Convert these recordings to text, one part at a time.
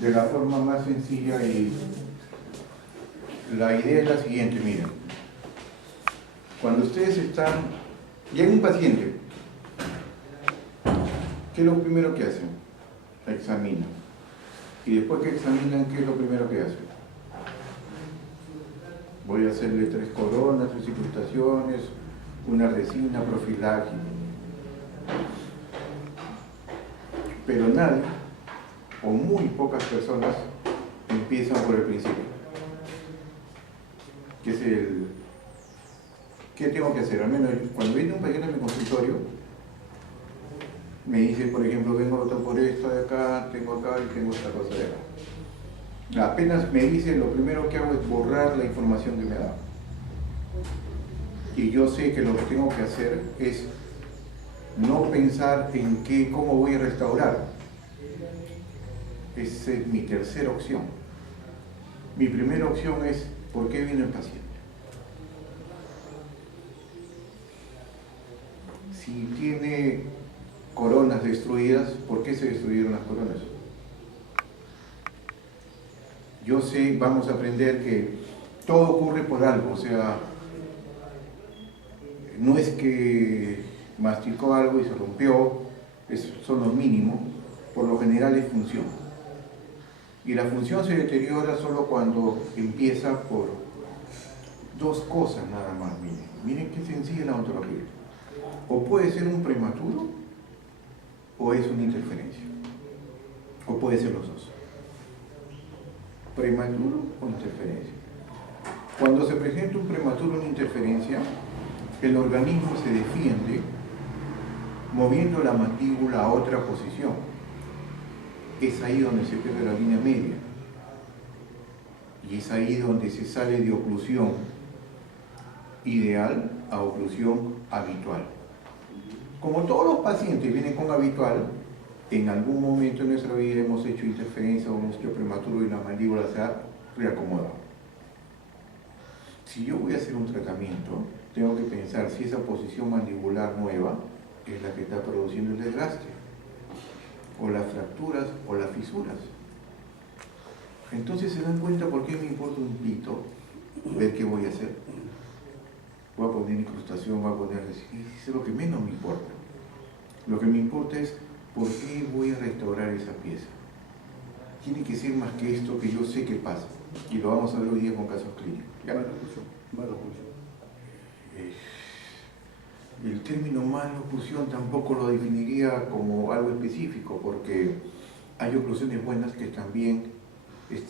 de la forma más sencilla y la idea es la siguiente, miren. Cuando ustedes están, llega un paciente, ¿qué es lo primero que hacen? Examinan. Y después que examinan, ¿qué es lo primero que hacen? Voy a hacerle 3 coronas, 3 incrustaciones, una resina, profilaxis. Pero nadie, o muy pocas personas, empiezan por el principio. Que es el... ¿Qué tengo que hacer? Al menos cuando viene un paciente en mi consultorio, me dice, por ejemplo, vengo por esto de acá y tengo esta cosa de acá. Apenas me dice, lo primero que hago es borrar la información que me da. Y yo sé que lo que tengo que hacer es no pensar en cómo voy a restaurar. Esa es mi tercera opción. Mi primera opción es, ¿por qué viene el paciente? Si tiene coronas destruidas, ¿por qué se destruyeron las coronas? Yo sé, vamos a aprender que todo ocurre por algo, o sea, no es que masticó algo y se rompió, son los mínimos, por lo general es función. Y la función se deteriora solo cuando empieza por 2 cosas nada más, miren qué sencilla la ontología. O puede ser un prematuro, o es una interferencia, o puede ser los dos. Prematuro o interferencia. Cuando se presenta un prematuro o una interferencia, el organismo se defiende moviendo la mandíbula a otra posición. Es ahí donde se pierde la línea media. Y es ahí donde se sale de oclusión ideal a oclusión habitual. Como todos los pacientes vienen con habitual, en algún momento en nuestra vida hemos hecho interferencia o hemos hecho prematuro y la mandíbula se ha reacomodado. Si yo voy a hacer un tratamiento, tengo que pensar si esa posición mandibular nueva es la que está produciendo el desgaste, o las fracturas o las fisuras. Entonces se dan cuenta por qué me importa un pito ver qué voy a hacer. Voy a poner incrustación, voy a poner... Eso es lo que menos me importa. Lo que me importa es por qué voy a restaurar esa pieza. Tiene que ser más que esto que yo sé que pasa. Y lo vamos a ver hoy día con casos clínicos. ¿Ya? El término maloclusión tampoco lo definiría como algo específico, porque hay oclusiones buenas que también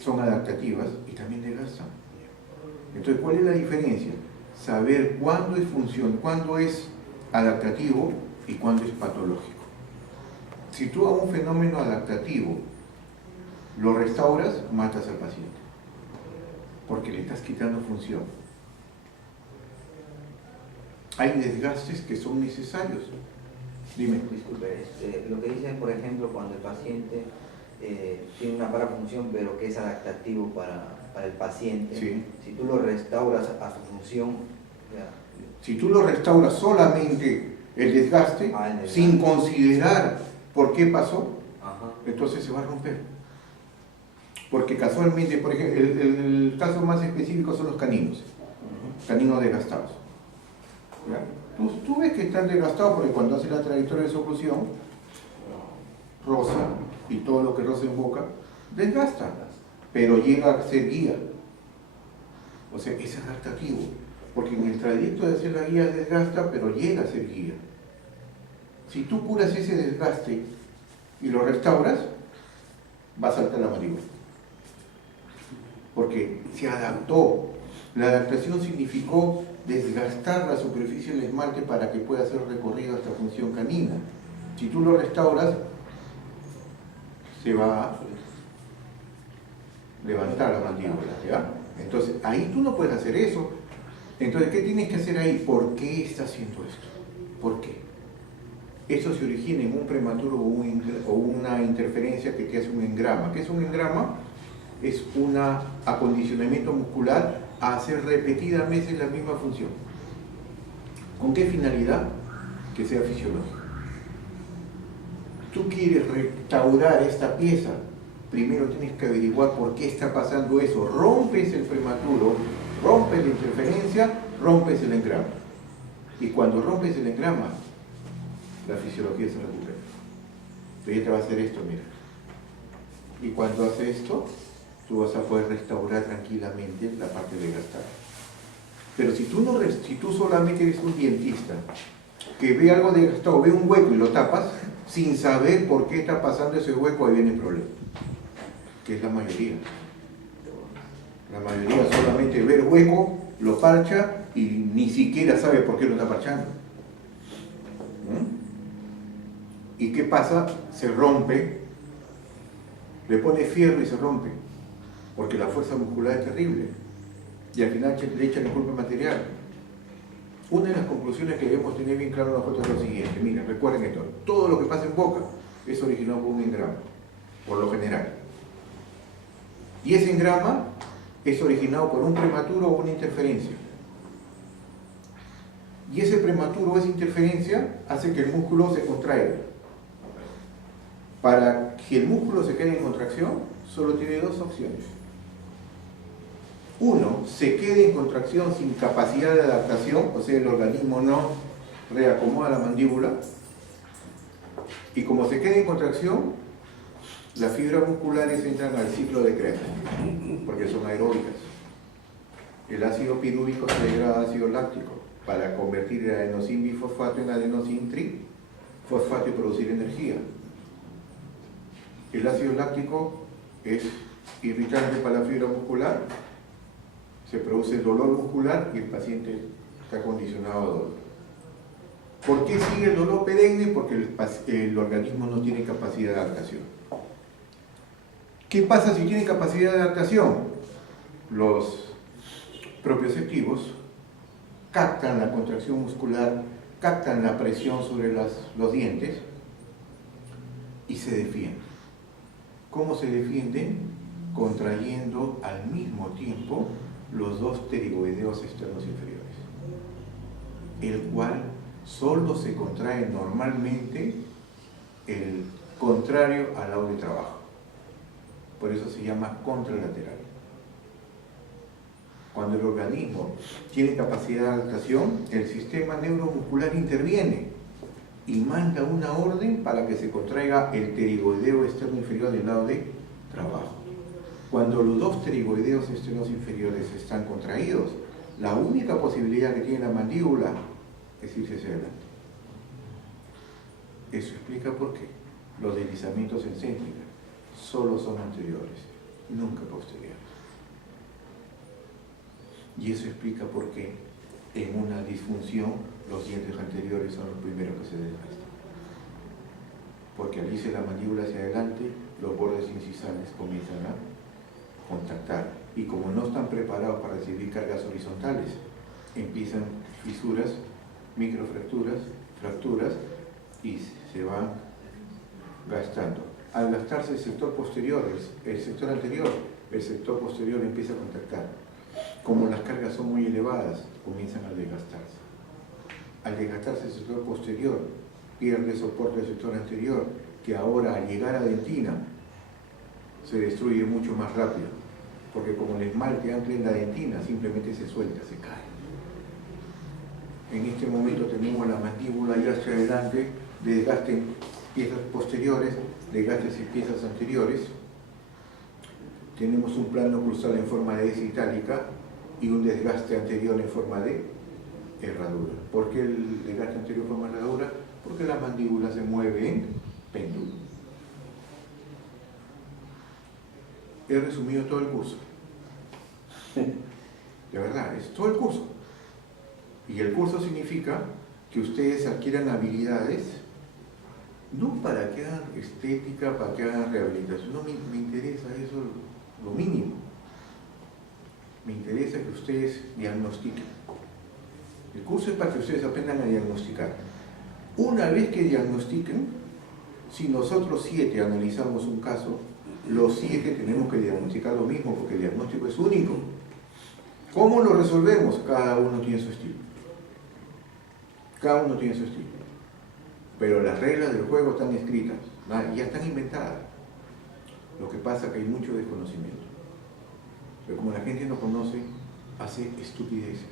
son adaptativas y también desgastan. Entonces, ¿cuál es la diferencia? Saber cuándo es función, cuándo es adaptativo y cuándo es patológico. Si tú a un fenómeno adaptativo lo restauras, matas al paciente, porque le estás quitando función. Hay desgastes que son necesarios. Dime. Disculpe, lo que dicen, por ejemplo, cuando el paciente tiene una parafunción, pero que es adaptativo para el paciente, Sí. Si tú lo restauras a su función... Si tú lo restauras solamente el desgaste, sin considerar por qué pasó, entonces se va a romper. Porque casualmente, por ejemplo, el caso más específico son los caninos, caninos desgastados. ¿Ya? Tú ves que están desgastados porque cuando hace la trayectoria de su oclusión, roza, y todo lo que roza en boca, desgasta, pero llega a ser guía. O sea, es adaptativo, porque en el trayecto de hacer la guía desgasta, pero llega a ser guía. Si tú curas ese desgaste y lo restauras, va a saltar la mandíbula. Porque se adaptó. La adaptación significó desgastar la superficie del esmalte para que pueda ser recorrido hasta función canina. Si tú lo restauras, se va a levantar la mandíbula, ¿ya? Entonces, ahí tú no puedes hacer eso. Entonces, ¿qué tienes que hacer ahí? ¿Por qué está haciendo esto? ¿Por qué? Eso se origina en un prematuro o una interferencia que te hace un engrama. ¿Qué es un engrama? Es un acondicionamiento muscular a hacer repetidas veces la misma función. ¿Con qué finalidad? Que sea fisiológico. Tú quieres restaurar esta pieza primero tienes que averiguar por qué está pasando eso. Rompes el prematuro, rompes la interferencia, rompes el engrama. Y cuando rompes el engrama, la fisiología se recupera. Entonces ella te va a hacer esto, mira. Y cuando hace esto, tú vas a poder restaurar tranquilamente la parte desgastada. Pero si tú solamente eres un dentista que ve algo desgastado, ve un hueco y lo tapas, sin saber por qué está pasando ese hueco, ahí viene el problema. Que es la mayoría. La mayoría solamente ve el hueco, lo parcha y ni siquiera sabe por qué lo está parchando. ¿Y qué pasa? Se rompe, le pone fierro y se rompe, porque la fuerza muscular es terrible. Y al final le echan el culpa material. Una de las conclusiones que debemos tener bien claro nosotros es lo siguiente. Miren, recuerden esto. Todo lo que pasa en boca es originado por un engrama, por lo general. Y ese engrama es originado por un prematuro o una interferencia. Y ese prematuro o esa interferencia hace que el músculo se contraiga. Para que el músculo se quede en contracción, solo tiene dos opciones. Uno, se quede en contracción sin capacidad de adaptación, o sea, el organismo no reacomoda la mandíbula. Y como se quede en contracción, las fibras musculares entran al ciclo de Krebs, porque son aeróbicas. El ácido pirúvico se degrada a ácido láctico para convertir el adenosin bifosfato en adenosin trifosfato y producir energía. El ácido láctico es irritante para la fibra muscular, se produce dolor muscular y el paciente está condicionado a dolor. ¿Por qué sigue el dolor perenne? Porque el organismo no tiene capacidad de adaptación. ¿Qué pasa si tiene capacidad de adaptación? Los propioceptivos captan la contracción muscular, captan la presión sobre los dientes y se defienden. ¿Cómo se defienden? Contrayendo al mismo tiempo los dos pterigoideos externos inferiores, el cual solo se contrae normalmente el contrario al lado de trabajo. Por eso se llama contralateral. Cuando el organismo tiene capacidad de adaptación, el sistema neuromuscular interviene y manda una orden para que se contraiga el pterigoideo externo inferior del lado de trabajo. Cuando los dos pterigoideos externos inferiores están contraídos, la única posibilidad que tiene la mandíbula es irse hacia adelante. Eso explica por qué los deslizamientos en céntrica solo son anteriores, nunca posteriores. Y eso explica por qué en una disfunción los dientes anteriores son los primeros que se desgastan. Porque al irse la mandíbula hacia adelante, los bordes incisales comienzan a contactar. Y como no están preparados para recibir cargas horizontales, empiezan fisuras, microfracturas, fracturas y se van gastando. Al gastarse el sector posterior, el sector anterior, el sector posterior empieza a contactar. Como las cargas son muy elevadas, comienzan a desgastarse. Al desgastarse el sector posterior, pierde soporte del sector anterior, que ahora al llegar a dentina se destruye mucho más rápido, porque como el esmalte ancla en la dentina, simplemente se suelta, se cae. En este momento tenemos la mandíbula y hacia adelante, desgaste en piezas posteriores, desgastes en piezas anteriores. Tenemos un plano cruzado en forma de S itálica y un desgaste anterior en forma de herradura. ¿Por qué el desgaste anterior en forma de herradura? Porque la mandíbula se mueve en péndulo. He resumido todo el curso. De verdad, es todo el curso. Y el curso significa que ustedes adquieran habilidades, no para que hagan estética, para que hagan rehabilitación, no me interesa eso, lo mínimo. Me interesa que ustedes diagnostiquen. El curso es para que ustedes aprendan a diagnosticar. Una vez que diagnostiquen, si nosotros 7 analizamos un caso, los 7 tenemos que diagnosticar lo mismo, porque el diagnóstico es único. ¿Cómo lo resolvemos? Cada uno tiene su estilo. Cada uno tiene su estilo. Pero las reglas del juego están escritas, ya están inventadas. Lo que pasa es que hay mucho desconocimiento. Pero como la gente no conoce, hace estupideces.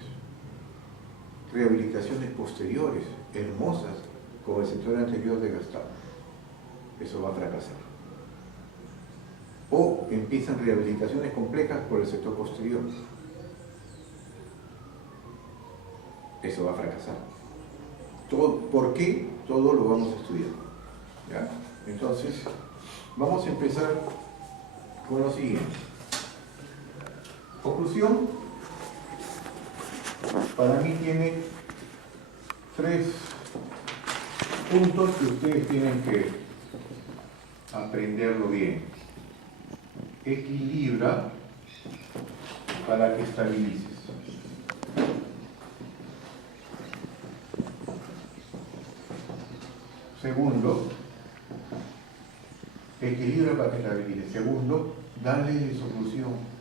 Rehabilitaciones posteriores, hermosas, como el sector anterior desgastado. Eso va a fracasar. O empiezan rehabilitaciones complejas por el sector posterior. Eso va a fracasar. ¿Por qué? Todo lo vamos a estudiar. ¿Ya? Entonces, vamos a empezar con lo siguiente. Oclusión, para mí tiene 3 puntos que ustedes tienen que aprenderlo bien. Equilibra para que estabilices. Segundo, equilibra para que estabilice. Segundo, dale disolución.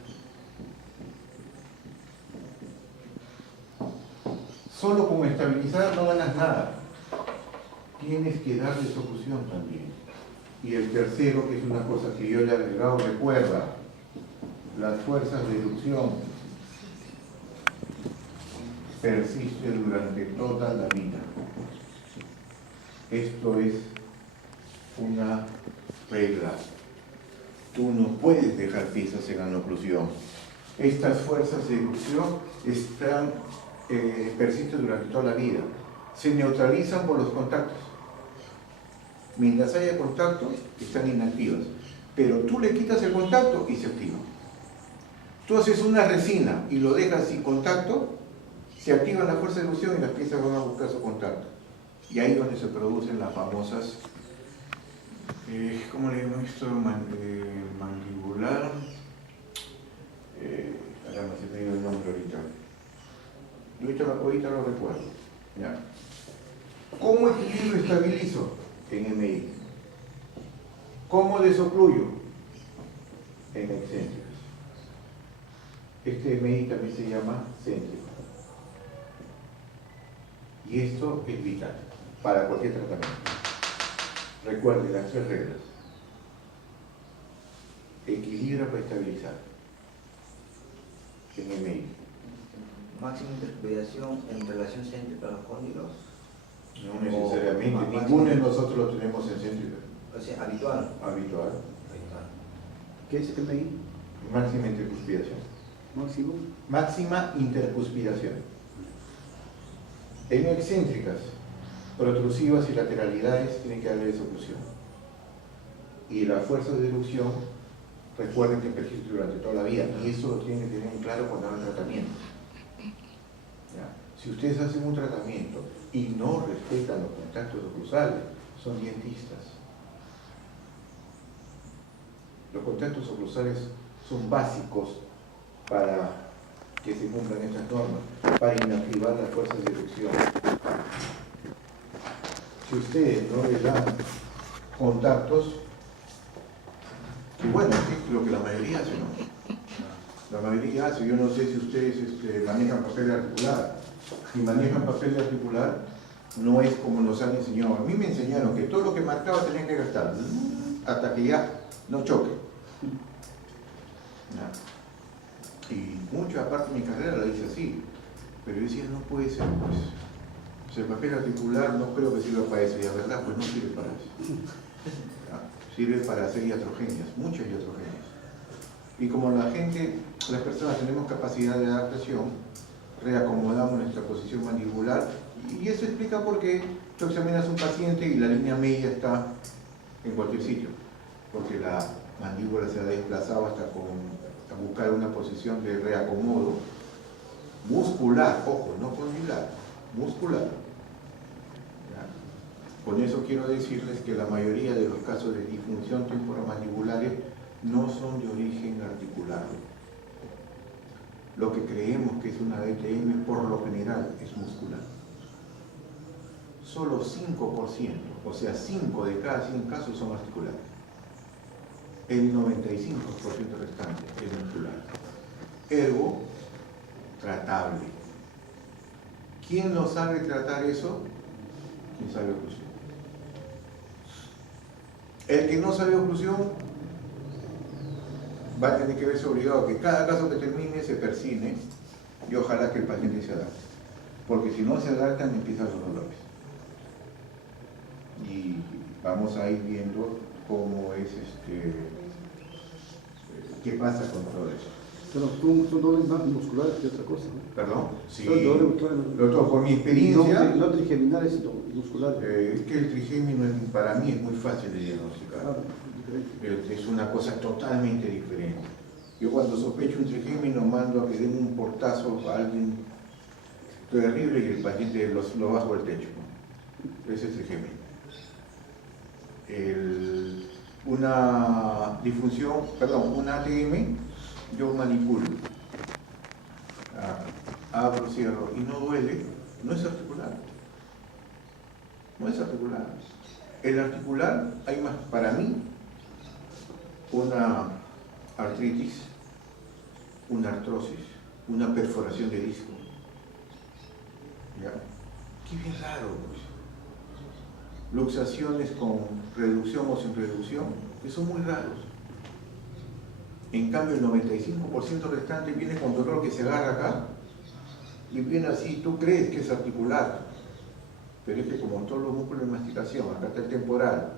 Solo con estabilizar no ganas nada. Tienes que darle solución también. Y el tercero, que es una cosa que yo le he agregado, recuerda, las fuerzas de erupción persisten durante toda la vida. Esto es una regla. Tú no puedes dejar piezas en anoclusión. Estas fuerzas de erupción persisten durante toda la vida. Se neutralizan por los contactos. Mientras haya contacto, están inactivas. Pero tú le quitas el contacto y se activa. Tú haces una resina y lo dejas sin contacto, se activa la fuerza de erupción y las piezas van a buscar su contacto. Y ahí es donde se producen las famosas, ¿cómo le llaman esto? Mandibular. Caramba, se me dio el nombre ahorita. Yo ahorita lo recuerdo. ¿Ya? ¿Cómo equilibrio estabilizo? En MI. ¿Cómo desocluyo? En excéntricas. Este MI también se llama céntrico. Y esto es vital para cualquier tratamiento. Recuerden las 3 reglas. Equilibra para estabilizar. En MI. Máxima interpretación en relación céntrica a los cóndigos. No necesariamente. Ninguno de nosotros lo tenemos en céntrica. O sea, habitual. Habitual. ¿Qué es MI? Máxima intercuspiración. Máximo. Máxima intercuspiración. En excéntricas, protrusivas y lateralidades tienen que darle desoclusión. Y la fuerza de erupción, recuerden que persiste durante toda la vida, y eso lo tienen que tener en claro cuando hagan tratamiento. ¿Ya? Si ustedes hacen un tratamiento y no respetan los contactos oclusales, son dientistas. Los contactos oclusales son básicos para que se cumplan estas normas, para inactivar las fuerzas de erupción. Si ustedes no les dan contactos, y bueno, es lo que la mayoría hace, ¿no? La mayoría hace. Yo no sé si ustedes manejan papel articular. Si manejan papel articular, no es como nos han enseñado. A mí me enseñaron que todo lo que marcaba tenían que gastar hasta que ya no choque. ¿Ya? Y mucha parte de mi carrera la hice así. Pero yo decía, no puede ser, pues. O sea, el papel articular no creo que sirva para eso. Y la verdad, pues no sirve para eso. ¿Ya? Sirve para hacer iatrogenias, muchas iatrogenias. Y como las personas tenemos capacidad de adaptación, reacomodamos nuestra posición mandibular y eso explica por qué tú examinas a un paciente y la línea media está en cualquier sitio, porque la mandíbula se ha desplazado hasta buscar una posición de reacomodo muscular, ojo, no condylar, muscular. ¿Ya? Con eso quiero decirles que la mayoría de los casos de disfunción temporomandibulares no son de origen articular. Lo que creemos que es una DTM por lo general es muscular. Solo 5%, o sea 5 de cada 100 casos son articulares. El 95% restante es muscular. Ergo, tratable. ¿Quién no sabe tratar eso? ¿Quién sabe oclusión? El que no sabe oclusión va a tener que verse obligado a que cada caso que termine se persigne y ojalá que el paciente se adapte. Porque si no se adaptan, empiezan los dolores. Y vamos a ir viendo cómo es qué pasa con todo eso. Pero son dolores más musculares que otra cosa, ¿no? ¿Perdón? Sí. Son dolores musculares. Doctor, por mi experiencia, No trigeminales, musculares. es que el trigémino para mí es muy fácil de diagnosticar. Claro, diferente. Es una cosa totalmente diferente. Yo cuando sospecho un trigémino mando a que den un portazo a alguien terrible y el paciente lo bajo del techo. Ese es trigémino. Una disfunción, perdón, un ATM, yo manipulo. Abro, cierro y no duele, no es articular. No es articular. El articular, hay más, para mí, una artritis, una artrosis, una perforación de disco. ¿Ya? Qué bien raro, pues. Luxaciones con reducción o sin reducción, que son muy raros. En cambio, el 95% restante viene con dolor que se agarra acá y viene así, tú crees que es articular, pero es que como todos los músculos de masticación, acá está el temporal,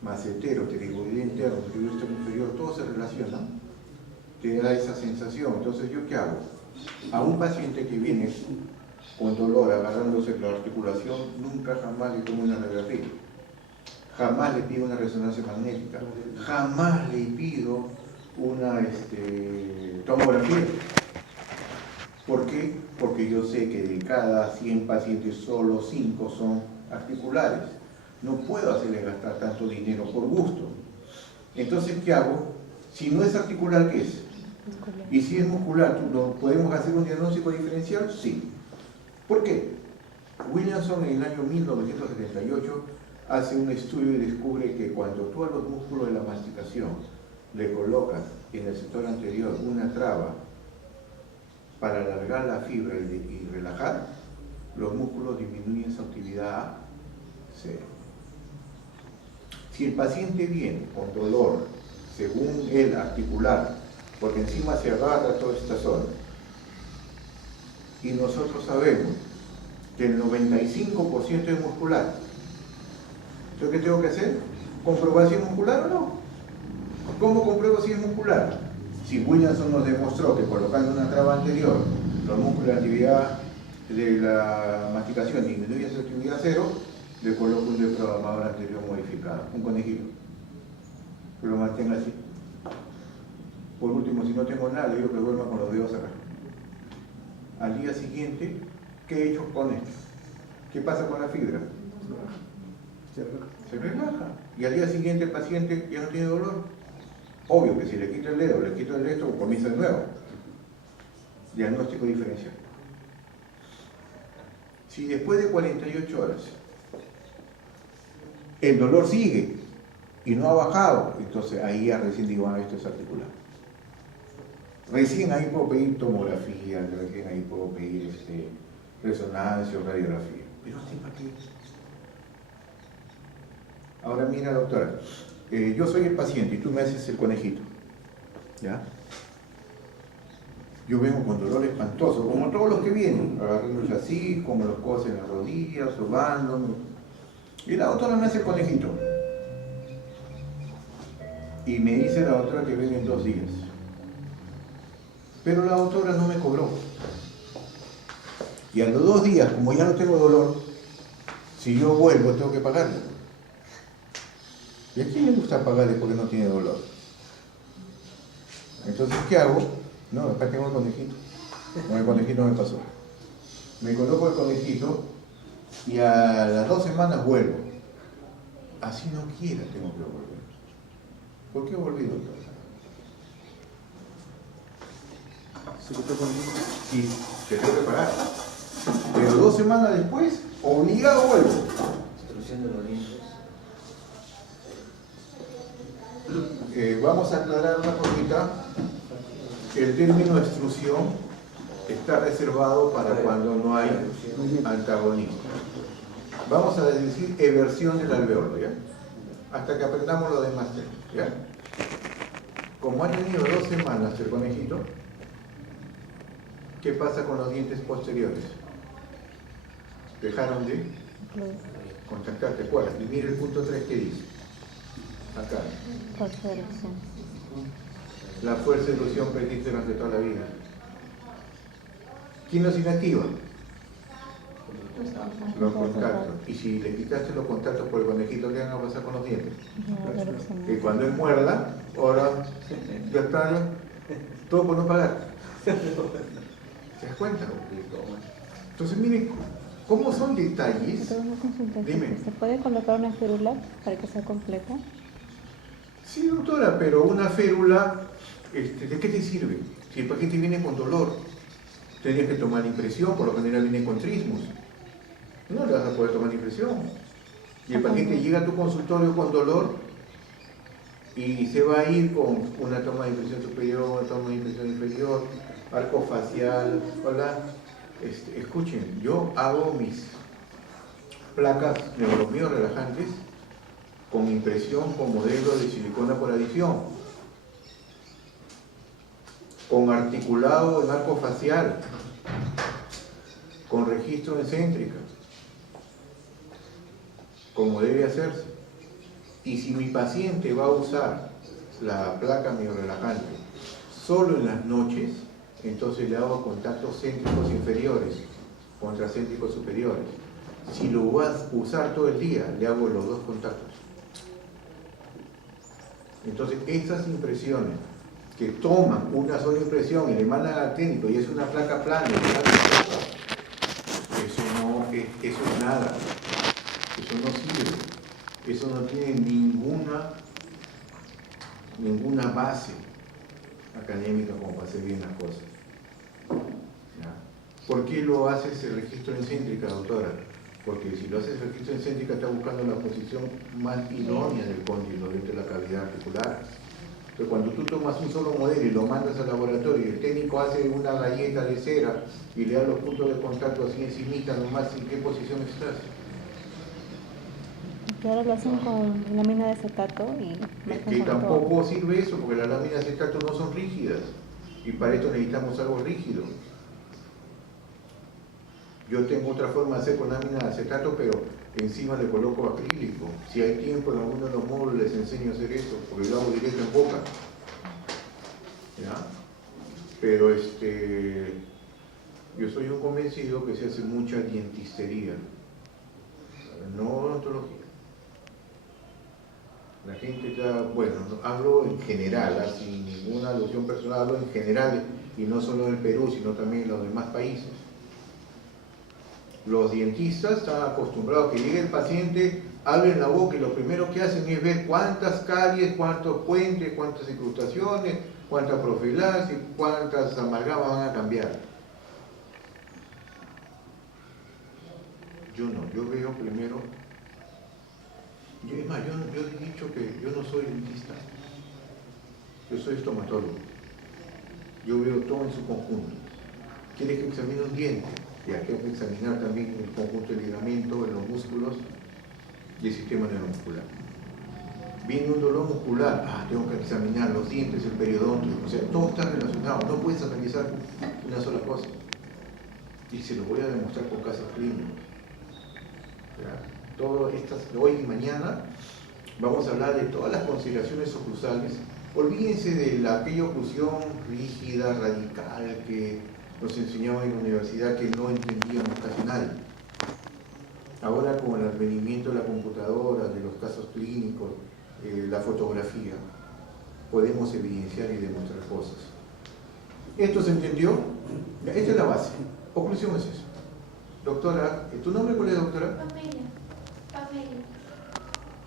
macetero, pterigoideo interno, pterigoideo inferior, todo se relaciona, te da esa sensación. Entonces, ¿yo qué hago? A un paciente que viene con dolor agarrándose la articulación, nunca jamás le tomo una radiografía, jamás le pido una resonancia magnética, jamás le pido una tomografía. ¿Por qué? Porque yo sé que de cada 100 pacientes solo 5 son articulares. No puedo hacerles gastar tanto dinero por gusto. Entonces, ¿qué hago? Si no es articular, ¿qué es? Muscular. Y si es muscular, ¿podemos hacer un diagnóstico diferencial? Sí. ¿Por qué? Williamson en el año 1978 hace un estudio y descubre que cuando tú a los músculos de la masticación le colocas en el sector anterior una traba para alargar la fibra y relajar, los músculos disminuyen su actividad a cero. Si el paciente viene con dolor, según él articular, porque encima se agarra toda esta zona, y nosotros sabemos que el 95% es muscular, ¿yo qué tengo que hacer? ¿Comprobar si es muscular o no? ¿Cómo compruebo si es muscular? Si Williamson nos demostró que colocando una traba anterior, los músculos de actividad de la masticación disminuyen su actividad a cero, le coloco un deprogramador anterior modificado, un conejito, que lo mantenga así. Por último, si no tengo nada, le digo que duerma con los dedos acá. Al día siguiente, ¿qué he hecho con esto? ¿Qué pasa con la fibra? Se relaja. Y al día siguiente el paciente ya no tiene dolor. Obvio que si le quito el dedo, le quito el esto, comienza de nuevo. Diagnóstico diferencial. Si después de 48 horas el dolor sigue y no ha bajado, entonces ahí ya recién digo, esto es articular. Recién ahí puedo pedir tomografía, recién ahí puedo pedir resonancia o radiografía. Pero así para qué. Ahora mira, doctora, yo soy el paciente y tú me haces el conejito, ¿ya? Yo vengo con dolor espantoso, como todos los que vienen, agarrándose así, como los codos en las rodillas, sobándome. Y la doctora me hace el conejito. Y me dice la doctora que ven en 2 días. Pero la doctora no me cobró. Y a los 2 días, como ya no tengo dolor, si yo vuelvo tengo que pagarle. ¿Y a quién le gusta pagarle porque no tiene dolor? Entonces, ¿qué hago? No, acá tengo el conejito. Con el conejito me pasó. Me coloco el conejito y a las 2 semanas vuelvo. Así no quiera, tengo que volver. ¿Por qué volví, doctor? Sí, te tengo que pagar. Pero 2 semanas después, obligado vuelvo. Extrusión de los dientes. Vamos a aclarar una cosita. El término extrusión está reservado para cuando no hay antagonismo. Vamos a decir eversión del alveolo, ¿ya? Hasta que aprendamos lo demás, ¿ya? como ha tenido 2 semanas el conejito, ¿qué pasa con los dientes posteriores? Dejaron de contactar, ¿te acuerdas? Y mira el punto 3 que dice. Acá. Fuerza de erupción. La fuerza de erupción persiste durante toda la vida. ¿Quién los inactiva? Los contactos. Y si le quitaste los contactos por el conejito, ¿qué van a pasar con los dientes? Que cuando él muerda, ahora ya está todo por no pagar. ¿Se das cuenta? Entonces miren, ¿cómo son detalles? Dime. ¿Se puede colocar una férula para que sea completa? Sí, doctora, pero una férula, ¿de qué te sirve? Si el paciente viene con dolor, tendrías que tomar impresión, por lo general viene con trismus. No le vas a poder tomar impresión. Y el paciente llega a tu consultorio con dolor y se va a ir con una toma de impresión superior, una toma de impresión inferior, arco facial. Hola, escuchen, yo hago mis placas neuromíos relajantes con impresión con modelo de silicona por adición, con articulado en arco facial, con registro en céntrica, como debe hacerse. Y si mi paciente va a usar la placa miorelajante solo en las noches, entonces le hago contactos céntricos inferiores, contracéntricos superiores. Si lo vas a usar todo el día, le hago los 2 contactos. Entonces, estas impresiones que toman una sola impresión y le mandan al técnico y es una placa plana, eso es nada. Eso no sirve, eso no tiene ninguna base académica como para hacer bien las cosas. ¿Ya? ¿Por qué lo haces el registro en céntrica, doctora? Porque si lo haces el registro en céntrica está buscando la posición más idónea del cóndilo dentro de la cavidad articular. Entonces cuando tú tomas un solo modelo y lo mandas al laboratorio y el técnico hace una galleta de cera y le da los puntos de contacto así encimita nomás, ¿en qué posición estás? Que ahora lo hacen con lámina de acetato y... Es que tampoco sirve eso, porque las láminas de acetato no son rígidas, y para esto necesitamos algo rígido. Yo tengo otra forma de hacer con lámina de acetato, pero encima le coloco acrílico. Si hay tiempo en alguno de los módulos les enseño a hacer eso, porque lo hago directo en boca. ¿Ya? Pero yo soy un convencido que se hace mucha dientistería, no odontología. La gente está, bueno, hablo en general, sin ninguna alusión personal, hablo en general, y no solo en el Perú, sino también en los demás países. Los dentistas están acostumbrados a que llegue el paciente, abren la boca y lo primero que hacen es ver cuántas caries, cuántos puentes, cuántas incrustaciones, cuántas profilaxis, cuántas amalgamas van a cambiar. Yo no, yo veo primero. Es más, yo he dicho que yo no soy dentista, yo soy estomatólogo. Yo veo todo en su conjunto. ¿Quieres que examine un diente? Y aquí hay que examinar también el conjunto del ligamento, en los músculos y el sistema neuromuscular. Viene un dolor muscular, tengo que examinar los dientes, el periodonto, o sea, todo está relacionado, no puedes analizar una sola cosa. Y se lo voy a demostrar con casos clínicos. Hoy y mañana vamos a hablar de todas las consideraciones oclusales. Olvídense de aquella oclusión rígida, radical que nos enseñaban en la universidad que no entendíamos casi nadie. Ahora con el advenimiento de la computadora, de los casos clínicos, la fotografía, podemos evidenciar y demostrar cosas. ¿Esto se entendió? Esta es la base. Oclusión es eso. Doctora, ¿tu nombre cuál es, doctora? Pamela.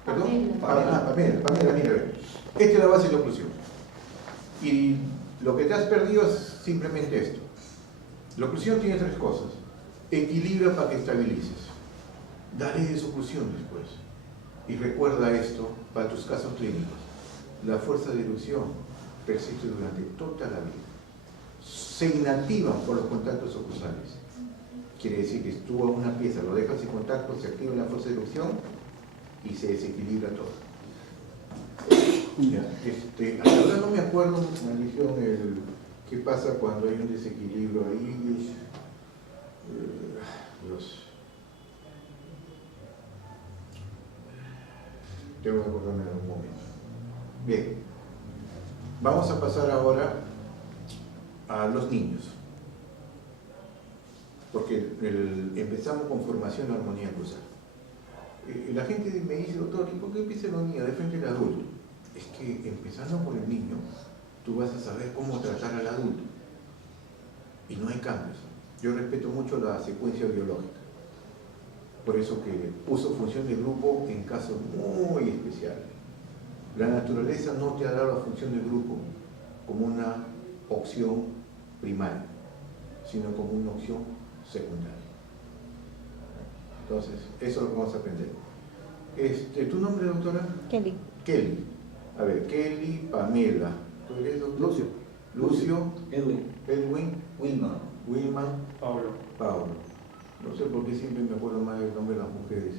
¿Perdón? Pamela, mira. Esta es la base de la oclusión. Y lo que te has perdido es simplemente esto. La oclusión tiene 3 cosas. Equilibra para que estabilices. Dale desoclusión después. Y recuerda esto para tus casos clínicos. La fuerza de erupción persiste durante toda la vida. Se inactivan por los contactos oclusales. Quiere decir que tú a una pieza lo dejas sin contacto, se activa la fuerza de erupción y se desequilibra todo. Ya, ahora no me acuerdo, maldición, qué pasa cuando hay un desequilibrio ahí. Dios. Tengo que acordarme en algún momento. Bien, vamos a pasar ahora a los niños. Porque empezamos con formación y armonía cruzada. La gente me dice, doctor, ¿y por qué empiezan los niños de frente al adulto? Es que empezando por el niño, tú vas a saber cómo tratar al adulto. Y no hay cambios. Yo respeto mucho la secuencia biológica. Por eso que uso función de grupo en casos muy especiales. La naturaleza no te ha dado la función de grupo como una opción primaria, sino como una opción secundaria. Entonces, eso es lo que vamos a aprender. ¿Tu nombre, doctora? Kelly. Kelly. A ver, Kelly, Pamela. ¿Tú eres, doctor? Lucio. Lucio. Edwin. Edwin. Wilman. Paulo. No sé por qué siempre me acuerdo más del nombre de las mujeres.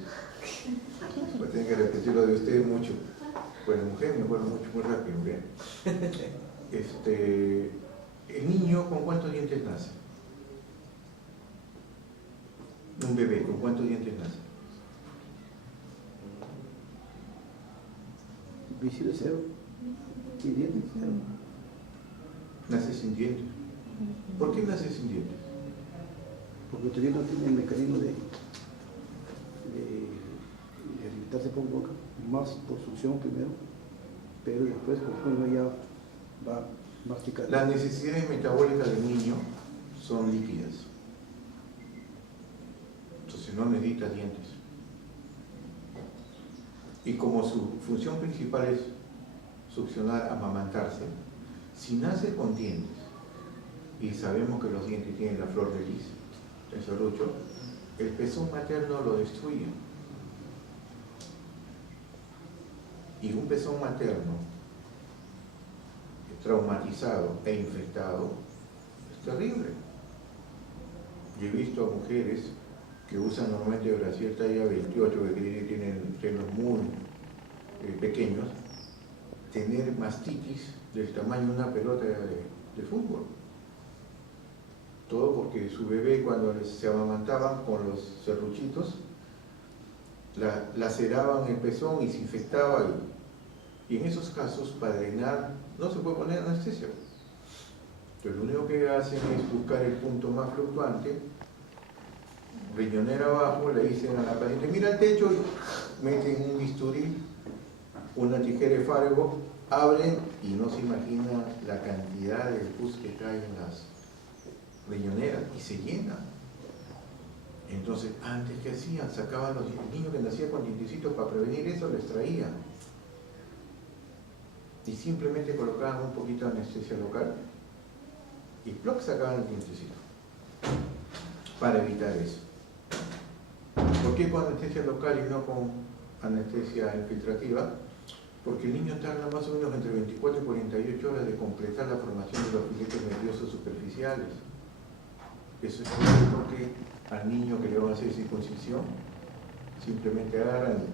Voy a tener que repetir lo de ustedes mucho. Pues la mujer me acuerdo mucho, muy rápido. Bien. ¿El niño con cuántos dientes nace? Un bebé, ¿con cuántos dientes nace? Visible cero. Y dientes cero. Nace sin dientes. ¿Por qué nace sin dientes? Porque todavía no tiene el mecanismo de alimentarse por boca, más por succión primero, pero después conforme ya va masticando. Las necesidades metabólicas del niño son líquidas. Entonces no necesita dientes. Y como su función principal es succionar, amamantarse, si nace con dientes, y sabemos que los dientes tienen la flor de lis, el serrucho, el pezón materno lo destruye. Y un pezón materno traumatizado e infectado es terrible. Yo he visto a mujeres que usan normalmente brasier talla 28, que tienen senos muy pequeños, tener mastitis del tamaño de una pelota de fútbol. Todo porque su bebé, cuando se amamantaban con los serruchitos, laceraban el pezón y se infectaba. Y en esos casos, para drenar, no se puede poner anestesia. Entonces, lo único que hacen es buscar el punto más fluctuante, riñonera abajo, le dicen a la paciente, mira el techo, y meten un bisturí, una tijera de Fargo, abren y no se imagina la cantidad de pus que cae en las riñoneras y se llena. Entonces, antes, ¿qué hacían? Sacaban los niños que nacían con dientecitos, para prevenir eso, les traían. Y simplemente colocaban un poquito de anestesia local y ¡ploc! Sacaban el dientecito. Para evitar eso. ¿Por qué con anestesia local y no con anestesia infiltrativa? Porque el niño tarda más o menos entre 24 y 48 horas de completar la formación de los filetes nerviosos superficiales. Eso es porque al niño que le van a hacer circuncisión, simplemente agarran y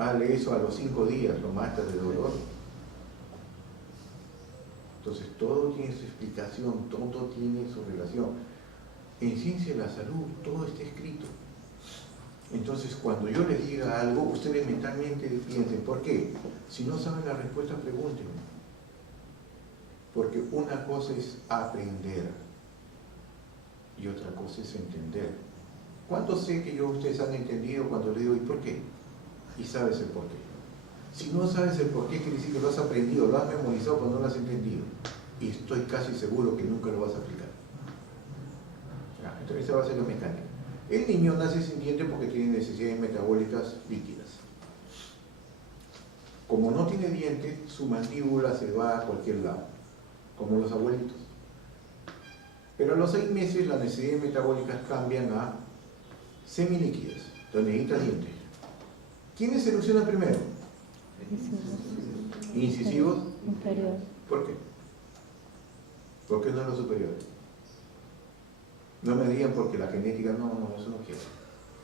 hazle eso a los 5 días, lo mata de dolor. Entonces todo tiene su explicación, todo tiene su relación. En ciencia de la salud todo está escrito. Entonces cuando yo les diga algo, ustedes mentalmente piensen, ¿por qué? Si no saben la respuesta, pregúntenme. Porque una cosa es aprender y otra cosa es entender. ¿Cuánto sé que ustedes han entendido cuando les digo ¿y por qué? Y sabes el por qué. Si no sabes el por qué, quiere decir que lo has aprendido, lo has memorizado, pero no lo has entendido. Y estoy casi seguro que nunca lo vas a aplicar. Entonces esa va a ser la mecánica. El niño nace sin dientes porque tiene necesidades metabólicas líquidas. Como no tiene dientes, su mandíbula se va a cualquier lado, como los abuelitos. Pero a los 6 meses las necesidades metabólicas cambian a semilíquidas, donde necesita dientes. ¿Quiénes se erosionan primero? Incisivos. Inferior. ¿Por qué? ¿Por qué no los superiores? No me digan porque la genética, no, eso no quiero.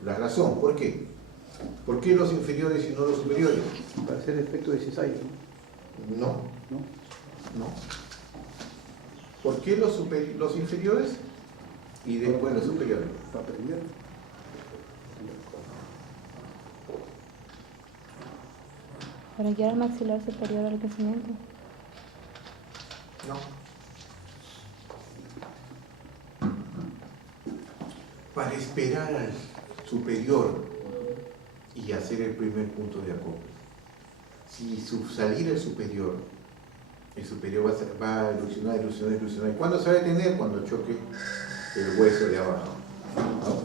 La razón, ¿por qué? ¿Por qué los inferiores y no los superiores? Para hacer efecto de cesárea, No, ¿no? no. ¿Por qué los inferiores y después los superiores? Para aprender. para guiar al maxilar superior al crecimiento. No. Para esperar al superior y hacer el primer punto de acople. Si salir el superior va a erosionar. ¿Y cuándo se va a detener? Cuando choque el hueso de abajo. ¿No?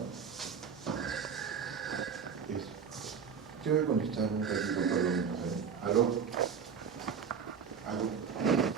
Eso. Yo voy a contestar un ratito por lo menos. ¿Aló? ¿Aló?